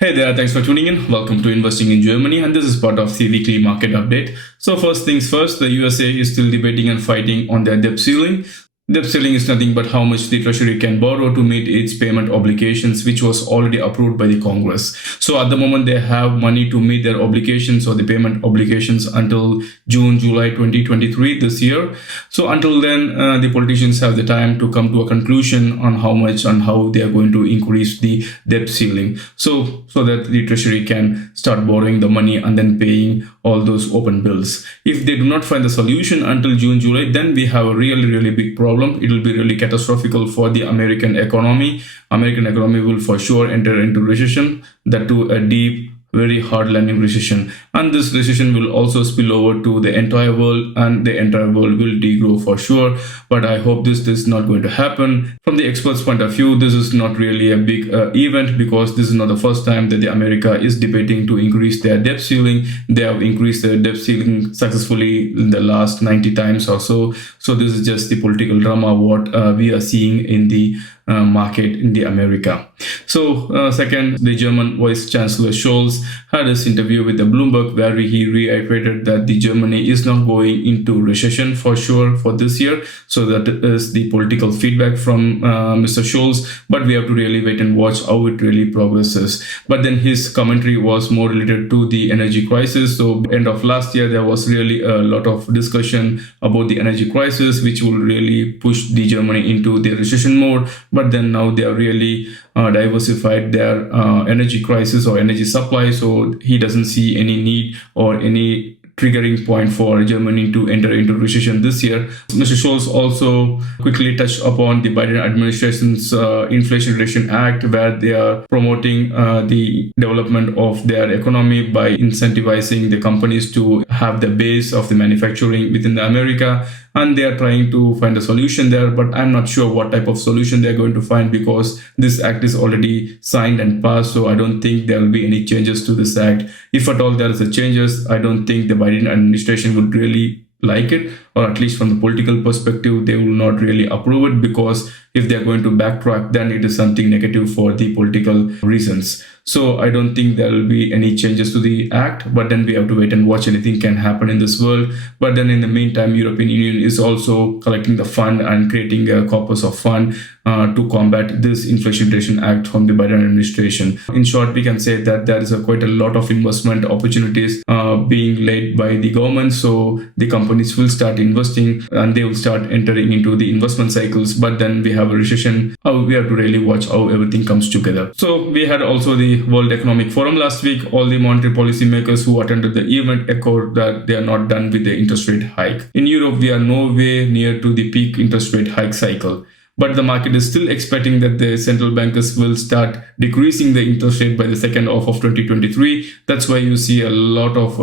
Hey there, thanks for tuning in. Welcome to Investing in Germany, and this is part of the weekly market update. So, first things first, the USA is still debating and fighting on their debt ceiling. Debt ceiling is nothing but how much the Treasury can borrow to meet its payment obligations, which was already approved by the Congress. So, at the moment, they have money to meet their obligations or the payment obligations until June, July 2023 this year. So, until then, the politicians have the time to come to a conclusion on how much and how they are going to increase the debt ceiling. So that the Treasury can start borrowing the money and then paying all those open bills. If they do not find the solution until June, July, then we have a really big problem. It will be really catastrophic for the American economy. American economy will for sure enter into recession, that too a deep, very hard landing recession, and this recession will also spill over to the entire world, and the entire world will degrow for sure. But I hope this is not going to happen. From the experts' point of view, this is not really a big event, because this is not the first time that the America is debating to increase their debt ceiling. They have increased their debt ceiling successfully in the last 90 times or so. So this is just the political drama what we are seeing in the market in the America. So second, the German Vice Chancellor Scholz had his interview with the Bloomberg, where he reiterated that the Germany is not going into recession for sure for this year. So that is the political feedback from Mr. Scholz, but we have to really wait and watch how it really progresses. But then his commentary was more related to the energy crisis. So end of last year, there was really a lot of discussion about the energy crisis, which will really push the Germany into the recession mode. But then now they are really diversified their energy crisis or energy supply. So he doesn't see any need or any triggering point for Germany to enter into recession this year. Mr. Scholz also quickly touched upon the Biden administration's Inflation Reduction Act, where they are promoting the development of their economy by incentivizing the companies to have the base of the manufacturing within the America. And they are trying to find a solution there, but I'm not sure what type of solution they're going to find, because this act is already signed and passed. So I don't think there will be any changes to this act. If at all there is a changes, I don't think the Biden administration would really like it, or at least from the political perspective, they will not really approve it, because if they're going to backtrack, then it is something negative for the political reasons. So I don't think there will be any changes to the act, but then we have to wait and watch. Anything can happen in this world. But then in the meantime, European Union is also collecting the fund and creating a corpus of fund to combat this Inflation Reduction Act from the Biden administration. In short, we can say that there is quite a lot of investment opportunities being laid by the government. So the companies will start investing and they will start entering into the investment cycles. But then we have a recession. We have to really watch how everything comes together. So we had also the World Economic Forum last week. All the monetary policy makers who attended the event echoed that they are not done with the interest rate hike. In Europe, we are nowhere near to the peak interest rate hike cycle. But the market is still expecting that the central bankers will start decreasing the interest rate by the second half of 2023. That's why you see a lot of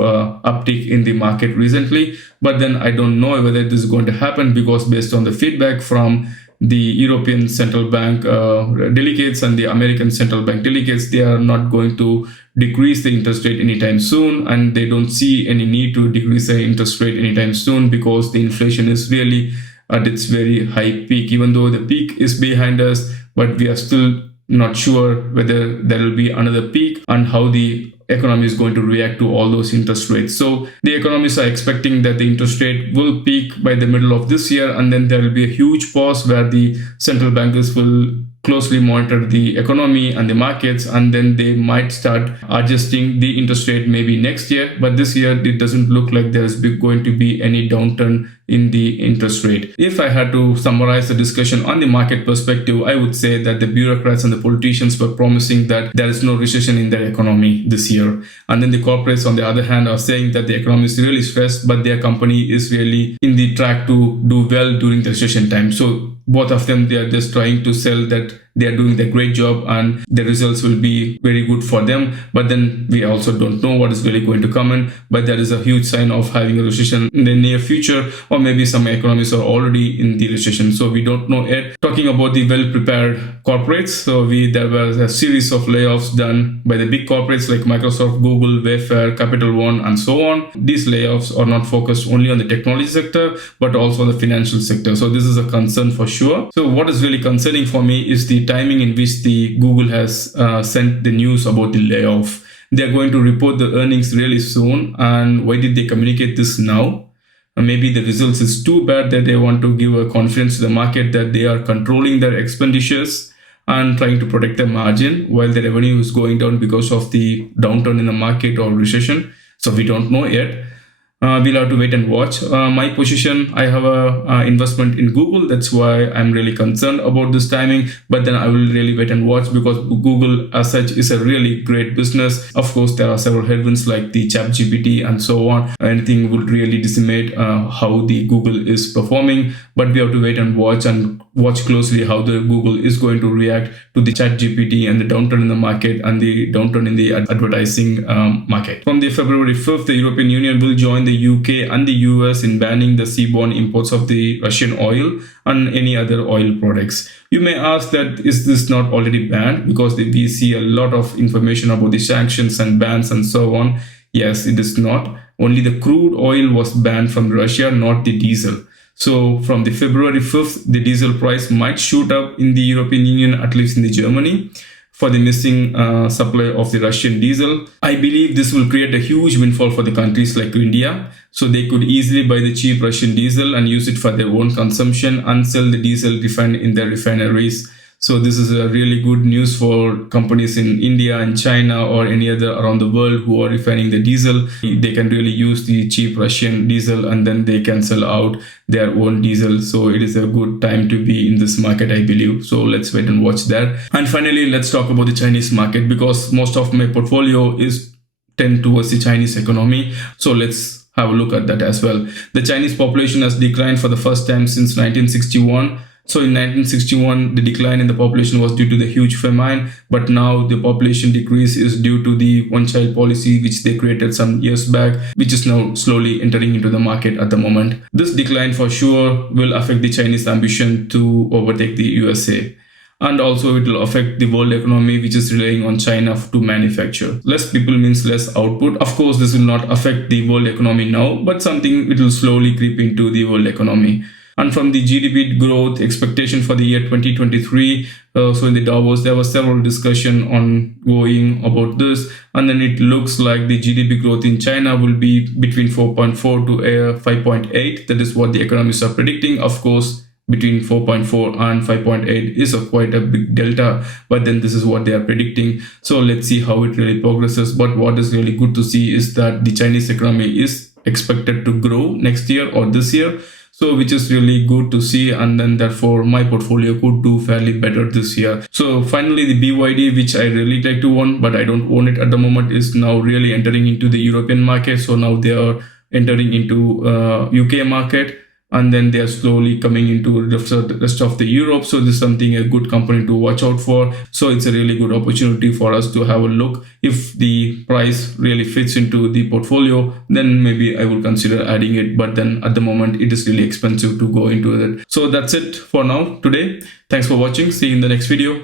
uptick in the market recently. But then I don't know whether this is going to happen, because based on the feedback from the European Central Bank delegates and the American Central Bank delegates, they are not going to decrease the interest rate anytime soon, and they don't see any need to decrease the interest rate anytime soon, because the inflation is really at its very high peak. Even though the peak is behind us, but we are still not sure whether there will be another peak and how the economy is going to react to all those interest rates. So the economists are expecting that the interest rate will peak by the middle of this year, and then there will be a huge pause where the central bankers will closely monitor the economy and the markets, and then they might start adjusting the interest rate maybe next year. But this year, it doesn't look like there is going to be any downturn in the interest rate. If I had to summarize the discussion on the market perspective, I would say that the bureaucrats and the politicians were promising that there is no recession in their economy this year. And then the corporates, on the other hand, are saying that the economy is really stressed, but their company is really in the track to do well during the recession time. So both of them, they are just trying to sell that they are doing the great job and the results will be very good for them. But then we also don't know what is really going to come in. But there is a huge sign of having a recession in the near future, or maybe some economies are already in the recession. So we don't know yet. Talking about the well-prepared corporates, so there was a series of layoffs done by the big corporates like Microsoft, Google, Wayfair, Capital One, and so on. These layoffs are not focused only on the technology sector, but also on the financial sector. So this is a concern for sure. So what is really concerning for me is the the timing in which the Google has sent the news about the layoff. They are going to report the earnings really soon. And why did they communicate this now? Maybe the results is too bad that they want to give a confidence to the market that they are controlling their expenditures and trying to protect their margin while the revenue is going down because of the downturn in the market or recession. So we don't know yet. We'll have to wait and watch. My position, I have a investment in Google. That's why I'm really concerned about this timing. But then I will really wait and watch because Google as such is a really great business. Of course, there are several headwinds like the ChatGPT and so on. Anything would really decimate how the Google is performing. But we have to wait and watch closely how the Google is going to react to the ChatGPT and the downturn in the market and the downturn in the advertising market. From the February 5th, the European Union will join the UK and the US in banning the seaborne imports of the Russian oil and any other oil products. You may ask that is this not already banned, because we see a lot of information about the sanctions and bans and so on. Yes, it is not. Only the crude oil was banned from Russia, not the diesel. So from the February 5th, the diesel price might shoot up in the European Union, at least in the Germany, for the missing supply of the Russian diesel. I believe this will create a huge windfall for the countries like India. So they could easily buy the cheap Russian diesel and use it for their own consumption and sell the diesel refined in their refineries. So this is a really good news for companies in India and China or any other around the world who are refining the diesel. They can really use the cheap Russian diesel and then they can sell out their own diesel. So it is a good time to be in this market, I believe. So let's wait and watch that. And finally, let's talk about the Chinese market, because most of my portfolio is tend towards the Chinese economy. So let's have a look at that as well. The Chinese population has declined for the first time since 1961. So in 1961, the decline in the population was due to the huge famine, but now the population decrease is due to the one-child policy which they created some years back, which is now slowly entering into the market at the moment. This decline for sure will affect the Chinese ambition to overtake the USA. And also it will affect the world economy, which is relying on China to manufacture. Less people means less output. Of course, this will not affect the world economy now, but something it will slowly creep into the world economy. And from the GDP growth expectation for the year 2023, so in the Davos, there was several discussion ongoing about this. And then it looks like the GDP growth in China will be between 4.4 to 5.8. That is what the economists are predicting. Of course, between 4.4 and 5.8 is quite a big delta, but then this is what they are predicting. So let's see how it really progresses. But what is really good to see is that the Chinese economy is expected to grow next year or this year. So which is really good to see, and then therefore my portfolio could do fairly better this year. So finally, the BYD, which I really like to own, but I don't own it at the moment, is now really entering into the European market. So now they are entering into UK market, and then they are slowly coming into the rest of the Europe. So this is something a good company to watch out for. So it's a really good opportunity for us to have a look. If the price really fits into the portfolio, then maybe I will consider adding it. But then at the moment, it is really expensive to go into it. So that's it for now today. Thanks for watching. See you in the next video.